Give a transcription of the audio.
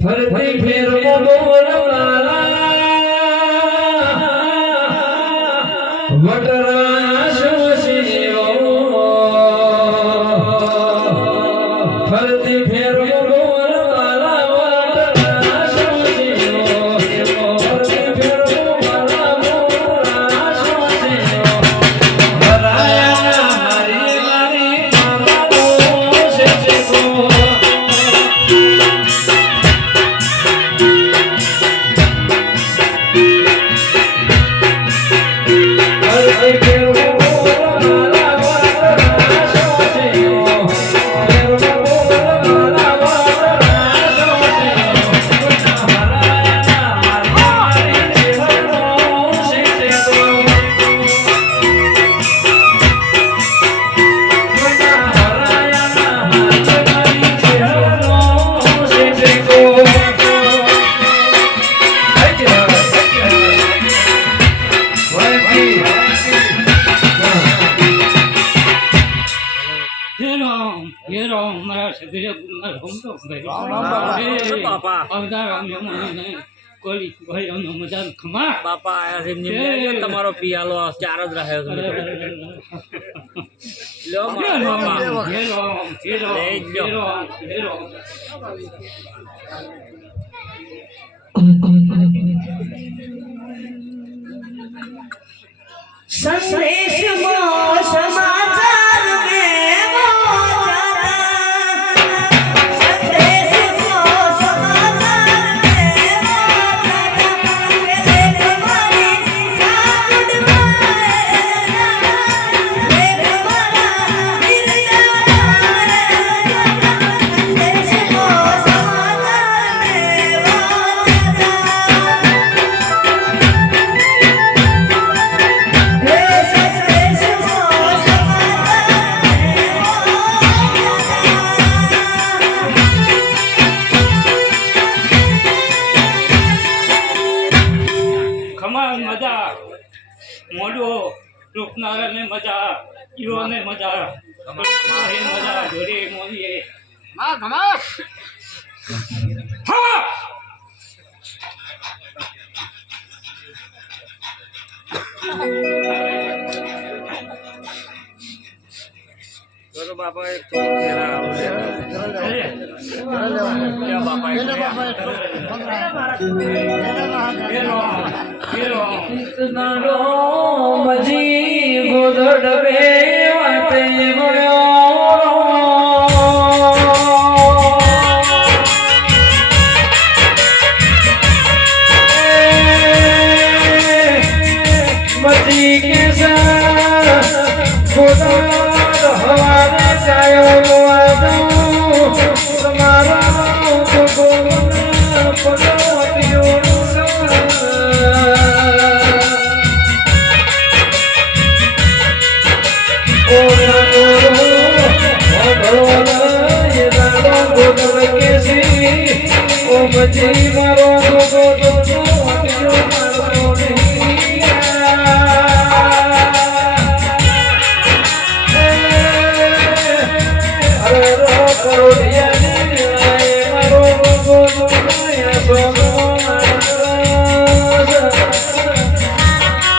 ફરતી ફેરવો બોલ મારા વટરાશ કોલી ભાઈ અમને ખમા બાપા આયા છે એમની તમારો પિયાલો ચાર જ રહ્યો છે લ્યો બાપા. મોડો રોકનારાને મજા ઈરોને મજા હે મજા જોડે મોલીએ હા ખમા હા! જો તો બાપા એક થોડો ફેરા આવો છે. લ્યો બાપા એક મજી ગોદડ બે વાતે મજી કે ગોદડ હવારે જાયો ઓ